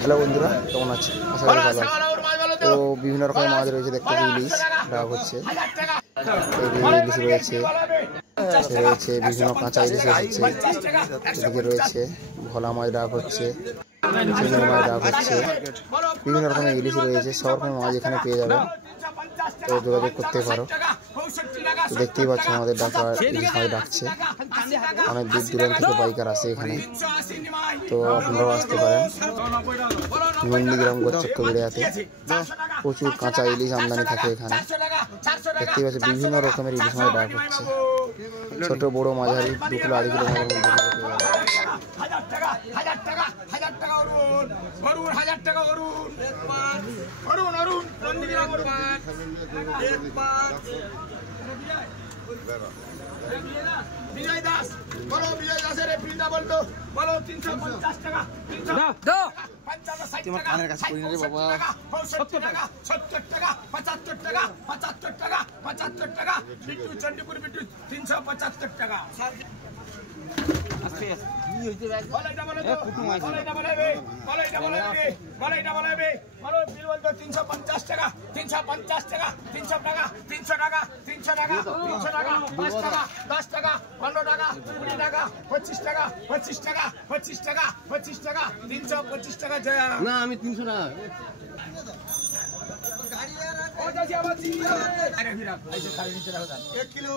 Hello বন্ধুরা, কেমন আছে? আশা করি ভালো আছে। তো বিভিন্ন রকমের মাছ রয়েছে, দেখতে ইলিশ ডাক হচ্ছে, ইলিশ রয়েছে, রয়েছে বিভিন্ন কাঁচা ইলিশ এসেছে, এদিকে রয়েছে ভোলা মাছ ডাক হচ্ছে, চিংড়ি মাছ ডাক হচ্ছে, বিভিন্ন রকমের ইলিশ রয়েছে। সব রকমের মাছ এখানে পেয়ে যাবে, তো যোগাযোগ করতে পারো। তো দেখতেই পাচ্ছ আমাদের ডাকা ইলিশ মাছ ডাকছে, অনেক দূর দূরান্ত থেকে বাইকার আসে এখানে, তো আপনারাও আসতে পারেন। নন্দীগ্রাম গোচ্চক্রবিড়িয়াতে প্রচুর কাঁচা ইলিশ আমদানি থাকে এখানে। দেখতেই পাচ্ছি বিভিন্ন রকমের ইলিশ মাছ ডাক হচ্ছে, ছোট বড় মাঝারি 2 কিলো 2.5 কিলো মাছের বিজয় দাস বলো, বিজয় দাসের প্রিন্টা বলতো বলো 350 টাকা, 55 টাকা, 70 টাকা, 70 টাকা, 75 টাকা, 75 টাকা, 75 টাকা, বিট্টু চন্ডিপুর বিট্টু 375 টাকা। বলাইটা বলে তো, বলাইটা বলাইবে, বলাইটা বলাইবে, বলাইটা বলাইবে, বলো বিল বলতো 350 টাকা, 350 টাকা, 300 টাকা, 300 টাকা, 300 টাকা, 300 টাকা, 5 টাকা, 10 টাকা, 15 টাকা, 20 টাকা, 25 টাকা, 25 টাকা, 25 টাকা, 25 টাকা, 325 টাকা জয়া। না আমি 300 টাকা। ও যাচ্ছি আবার আরে ভিড়া আইছে খালি নিচে রাখো 1 কিলো।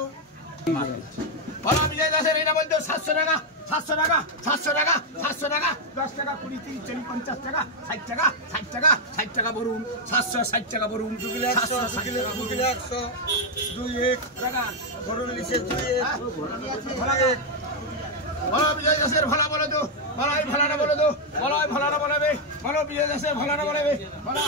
বলো বিজয় দাসের এটা বলতো 700 টাকা, 700 টাকা, 700 টাকা, 700 টাকা, 10 টাকা, 20, 30, 40, 50 টাকা, 60 টাকা, 60 টাকা, 60 টাকা বরুন, 760 টাকা বরুন, 2 কিলো 100, 2 কিলো 100, 2 টাকা বরুন লিখে 2 বলো বিজয় দাসের ভালা বলো তো, বলো এই ভালাটা বলো তো, বলো এই ভালাটা বলবে, বলো বিজয় দাসের ভালাটা বলবে, বলো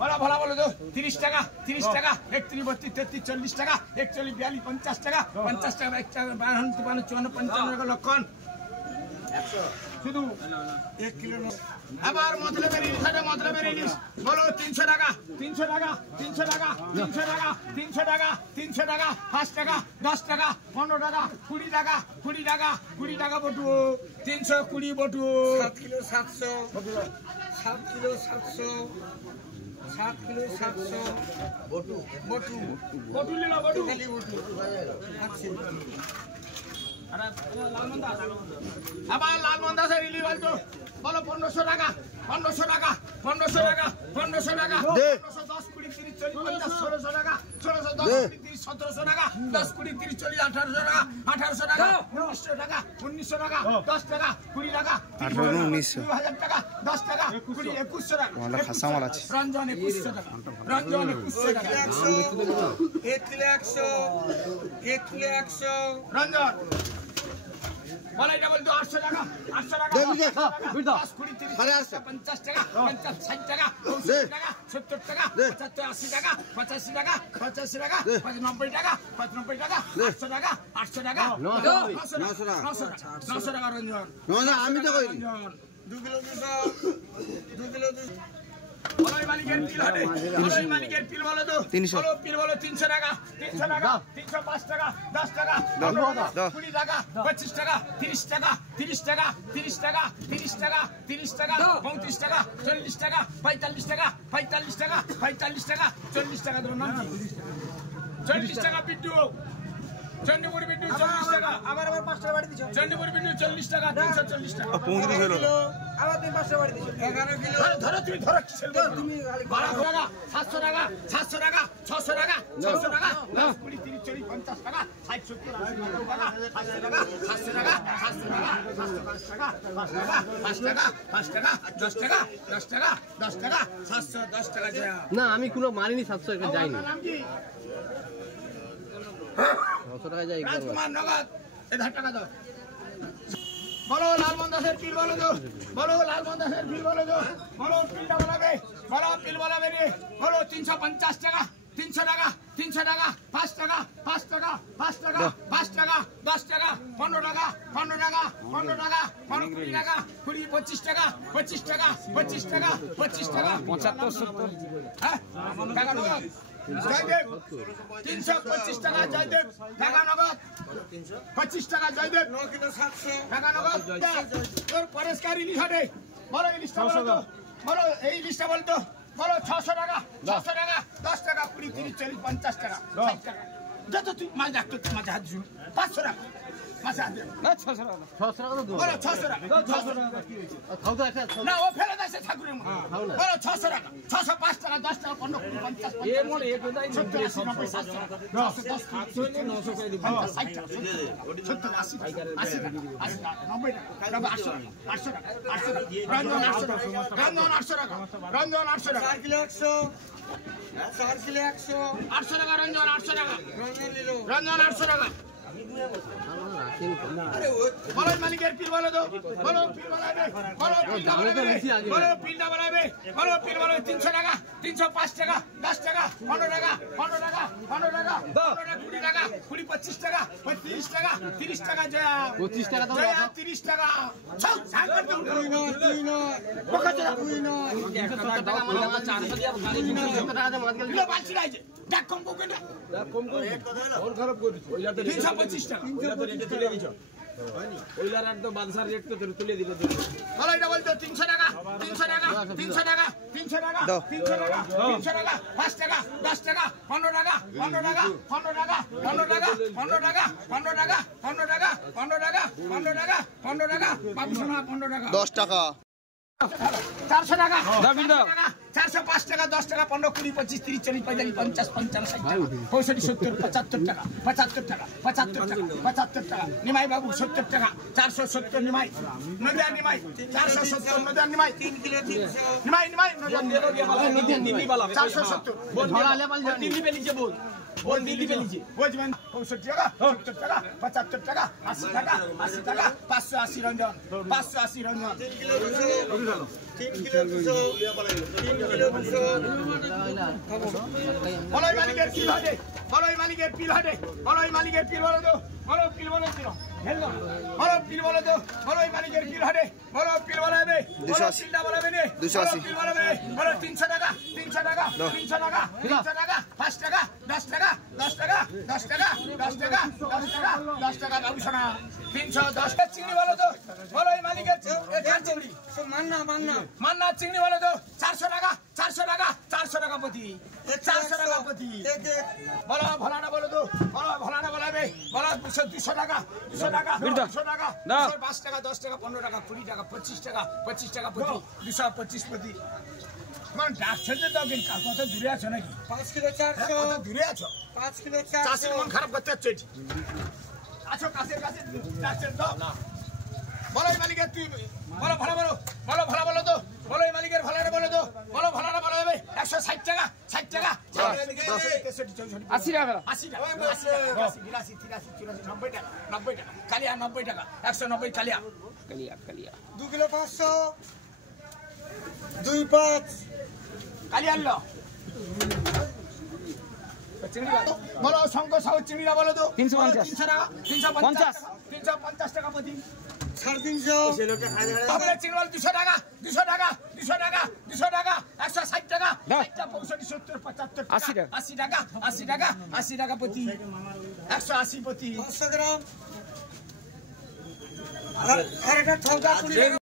বলা ভলা বলো তো 30 টাকা, 30 টাকা, 31, 32, 33, 40 টাকা, 41, 42, 50 টাকা, 50 টাকা, 51, 52, 54, 55 টাকা লক্ষণ 100 শুধু 1 কিলো। আবার মতলবের ইলিশ বলো 300 টাকা, 300 টাকা, 300 টাকা, 300 টাকা, 300 টাকা, 300 টাকা, 5 টাকা, 10 টাকা, 15 টাকা, 20 টাকা, 20 টাকা, 20 টাকা বটু 320 বটু 7 কিলো 700, 7 কিলো 700, 7 কিলো 700 বটু বটু বটু লিলা বটু খালি বটু আছে। আবার লালমন্দাসের ইলি বলতো বলো 1500 টাকা, 1500 টাকা, 1500 টাকা, 1500 টাকা, 1510, 20, 30, 40, 50, 1600 টাকা, 1610, 20, 30, 1700 টাকা, 10, 20, 30, 40, 1800 টাকা, 1800 টাকা, 1900 টাকা, 1900 টাকা, 10 টাকা, 20 টাকা, 2000 টাকা, 10 টাকা, 20, 2100 টাকা, রঞ্জন 2100 টাকা, রঞ্জন 2100 টাকা, 1 কিলো 100, 1 কিলো 100 রঞ্জন। বলো এটা বলতো 800 টাকা, 800 টাকা, 10, 20, 30, 50 টাকা, 50, 60 টাকা, 70 টাকা, 70 টাকা, 75, 80 টাকা, 85 টাকা, 85 টাকা, 90 টাকা, 95 টাকা, 800 টাকা, 800 টাকা, 900 টাকা রঞ্জন। আমি তো কই 2 কিলো 200, 2 কিলো 200। বলো মালিকের পিল হটে, বলো মালিকের পিল বলো তো, বলো পিল বলো 300 টাকা, 300 টাকা, 305 টাকা, 10 টাকা, 20 টাকা, 25 টাকা, 30 টাকা, 30 টাকা, 30 টাকা, 30 টাকা, 30 টাকা, 35 টাকা, 40 টাকা, 45 টাকা, 45 টাকা, 45 টাকা, 40 টাকা ধরুন না 40 টাকা বিট্টু চন্ডিপুর বিট্টু 40 টাকা, আবার 5 টাকা বাড়ি দিছো চন্ডিপুর বিট্টু 40 টাকা, 340 টাকা পৌঁছে দিলো, আবার 5 টাকা বাড়ি দিছো 11 কিলো। ধরো তুমি ধরো কি সেল তুমি 12 টাকা, 700 টাকা, 700 টাকা, 600 টাকা, 600 টাকা, 10, 20, 30, 40, 50 টাকা, 60, 70, 80 টাকা, 500 টাকা, 700 টাকা, 700 টাকা, 705 টাকা, 5 টাকা, 5 টাকা, 10 টাকা, 10 টাকা, 10 টাকা, 710 টাকা যায় না। আমি কোনো মারিনি 700 টাকা যাইনি। নাম কি? 900 টাকা যাই রাজকুমার নগদ 1000 টাকা দাও। বলো লালমন্দাসের পিল বলো তো, বলো লালমন্দাসের পিল বলো তো, বলো পিলটা বলাবে, বলো পিল বলাবে রে, বলো 350 টাকা, 300 টাকা, 300 টাকা, 5 টাকা, 5 টাকা, 5 টাকা, 5 টাকা, 10 টাকা, 15 টাকা, 15 টাকা, 15 টাকা, 20 টাকা, 20, 25 টাকা, 25 টাকা, 25 টাকা, 25 টাকা, 75, 70 হ্যাঁ টাকা নগদ জয়দেব 325 টাকা, জয়দেব টাকা নগদ 25 টাকা, জয়দেব 9 কিলো 700 টাকা নগদ। তোর পরেশকার ইলিশ হটে বলো ইলিশটা বলো তো, বলো এই ইলিশটা বলো তো, বলো 600 টাকা, 600 টাকা, 10 টাকা, 20, 30, 40, 50 টাকা, 60 টাকা। যত তুই মাছ রাখতো মাঝে হাত দিবি 500 টাকা মাছ হাত দিবি না 600 টাকা 600 টাকা তো বলো 600 টাকা, 600 টাকা খাও তো একটা না ও ফেলে দেয় সে ঠাকুরের মতো। বলো 600 টাকা, 605 টাকা, 10 টাকা, 15, 20, 50, 50, 70, 80, 90, 700 টাকা, 910, 900 করে দিবি, 50, 60 টাকা, 70, 80 টাকা, 80 টাকা, 80 টাকা, 90 টাকা, 800 টাকা, 800 টাকা, 800 টাকা, রঞ্জন 800 টাকা, রঞ্জন 800 টাকা, রঞ্জন 800 টাকা, 4 কিলো 100, 4 কিলো 100, 800 টাকা, রঞ্জন 800 টাকা, রঞ্জন 800 টাকা। বলো মালিকের পিল বলো তো, বলো পিল বলাবে, বলো পিলটা বলাবে, বলো পিলটা বলাবে, বলো পিল বলাবে 300 টাকা, 305 টাকা, 10 টাকা, 15 টাকা, 15 টাকা, 15 টাকা, 20 টাকা, 20, 25 টাকা, 30 টাকা, 30 টাকা জয়া, 25 টাকা দাও, 30 টাকা, ছাও ছাও করতে উঠো, তুই নয়, 370 টাকা মানে আমরা 400 দিয়া গাড়ি কিনে 370 টাকা দিয়ে মাছ গেল কিলো বালছি নাই যে দেখ কম কোকে না কম করে ওর খারাপ করে দিছো ওইলাতে 325 টাকা। ওইলাতে রেটে তুলে দিছো হয়নি ওইলার একদম বাদশার রেট তো তুলে দিলে বলো এটা বলতো 300 টাকা, 300 টাকা, 300 টাকা, 300 টাকা, 300 টাকা, 300 টাকা, 5 টাকা, 10 টাকা, 15 টাকা, 15 টাকা, 15 টাকা, 15 টাকা, 15 টাকা, 15 টাকা, 15 টাকা, 15 টাকা, 15 টাকা, 15 টাকা, 15 টাকা, 10 টাকা 400 টাকা, 405 টাকা, 10 টাকা, 15, 20, 25, 30, 40, 45, 50, 55, 60 টাকা, 65, 70, 75 টাকা, 75 টাকা, 75 টাকা, 75 টাকা, নিমাই বাবু 70 টাকা, 470 নিমাই, নদিয়া নিমাই, 470 নদিয়া নিমাই, 3 কিলো 300, নিমাই নিমাই নদিয়া নিমাই, 470 ধরালে পাল দিল্লি বেলিছে বল বল দিল্লি বেলিছে বুঝবেন 65 টাকা, 70 টাকা, 75 টাকা, 80 টাকা, 80 টাকা, 580 Ranjan, 580 Ranjan, 3 kilo 200, 3 kilo 200, 3 kilo 200, বলো এই মালিকের পিল হাটে, বলো এই মালিকের পিল হাটে, বলো এই মালিকের পিল বলো তো, বলো পিল বলো ছিল হেলো, বলো পিল বলো তো, বলো এই মালিকের পিল হাটে, বলো পিল বলাবে, বলো পিলটা বলাবে নে, 280 পিল বলাবে, বলো 300 টাকা, 300 টাকা, 300 টাকা, 300 টাকা, 5 টাকা, 10 টাকা, 10 টাকা, 10 টাকা, 10 টাকা, 10 টাকা, 10 টাকা বাবু সোনা 310 টাকা চিংড়ি বলো তো, বলো এই মালিকের চিংড়ি মান্না চিংড়ি বলো তো 400 টাকা, 400 টাকা, 400 টাকা প্রতি, 400 টাকা প্রতি, বলো ভোলানা বলো তো, বলো ভোলানা বলাবে, বলো 200 টাকা, 200 টাকা, 200 টাকা, 5 টাকা, 10 টাকা, 15 টাকা, 20 টাকা, 25 টাকা, 25 টাকা প্রতি, 225 প্রতি। তোমার ডাকছে যে দাও কিন্তু কত দূরে আছো নাকি? 5 কিলো 400, কত দূরে আছো? 5 কিলো চাষির 400, মন খারাপ করতে হচ্ছে এটি। আছো কাছের কাছে ডাকছেন দাও না। বলো এই মালিকের তুই বলো ভালো বলো, বলো ভালো বলো তো, বলো এই মালিকের ভালো বলো তো, বলো ভালো বলো যাবে 160 টাকা, 60 টাকা, 80 টাকা, 80 টাকা, 82, 83, 84, 90 টাকা, 90 টাকা, কালিয়া 90 টাকা, 190 কালিয়া, কালিয়া কালিয়া 2 কিলো 500, 25, কালিয়া লো বলো শঙ্কর সাহু চিংড়িটা বলো তো 350 টাকা, 350 টাকা প্রতি, 350, তাহলে চিংড়ি 200 টাকা, 200 টাকা, 200 টাকা, 200 টাকা, 160 টাকা, 65, 70, 75 টাকা, 80 টাকা, 80 টাকা, 80 টাকা প্রতি, 180 প্রতি, 500 গ্রাম, আর এটা ঠকা 20 টাকা।